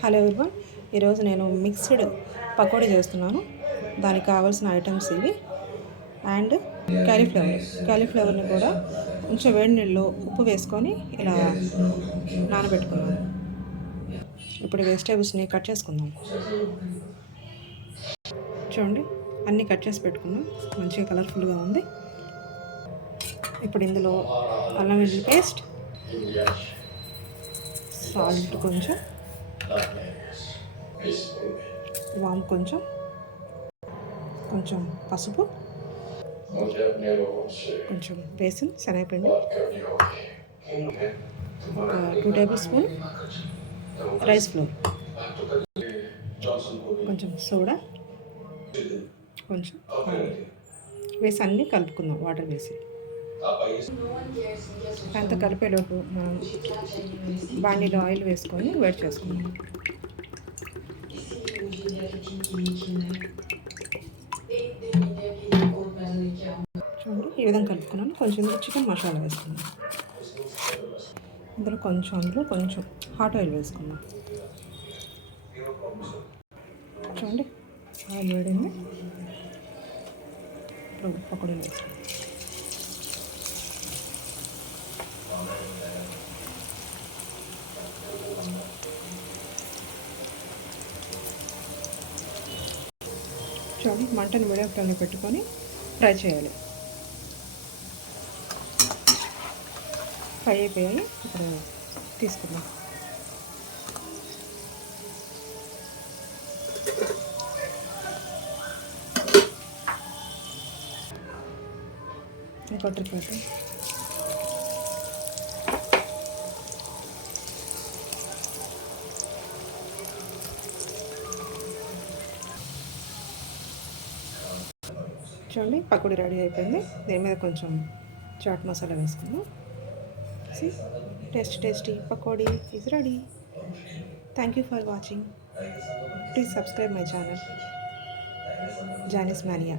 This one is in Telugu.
హలో ఎవ్రీవన్, ఈరోజు నేను మిక్స్డ్ పకోడీ చేస్తున్నాను. దానికి కావాల్సిన ఐటమ్స్ ఇవి. అండ్ క్యాలీఫ్లవర్ని కూడా కొంచెం వేడి నీళ్ళలో ఉప్పు వేసుకొని ఇలా నానబెట్టుకున్నాను. ఇప్పుడు వెజిటేబుల్స్ని కట్ చేసుకుందాం. చూడండి, అన్నీ కట్ చేసి పెట్టుకున్నాం. మంచిగా కలర్ఫుల్గా ఉంది. ఇప్పుడు ఇందులో అల్లం వెల్లుల్లి పేస్ట్, సాల్ట్ కొంచెం, వామ్ కొంచెం పసుపు, కొంచెం బేసిన్ శనగపిండి, ఒక 2 టేబుల్ స్పూన్ రైస్ ఫ్లోర్, కొంచెం సోడా, కొంచెం వేసి అన్నీ కలుపుకుందాం. వాటర్ వేసి అంత కలిపేలోపు మనం బాండీలో ఆయిల్ వేసుకొని వేడి చేసుకుందాం. చూడండి, ఈ విధంగా కలుపుకున్నాను. కొంచెం చికెన్ మసాలా వేసుకున్నాను. అందులో కొంచెం హాట్ ఆయిల్ వేసుకున్నాం. చూడండి, ఆయిల్ వేడింది. ఇప్పుడు పకోడీలు వేసుకున్నాం. చూడండి, మంటను మీడియం ఫ్లేమ్లో పెట్టుకొని ఫ్రై చేయాలి. ఫ్రై అయిపోయాయి. ఇప్పుడు తీసుకుందాం. ఇంకొకటి చూడండి, పకోడీ రెడీ అయిపోయింది. దీని మీద కొంచెం చాట్ మసాలా వేసుకుందాం. Tasty pakodi is ready. Thank you for watching. Please subscribe my channel, Janis mania.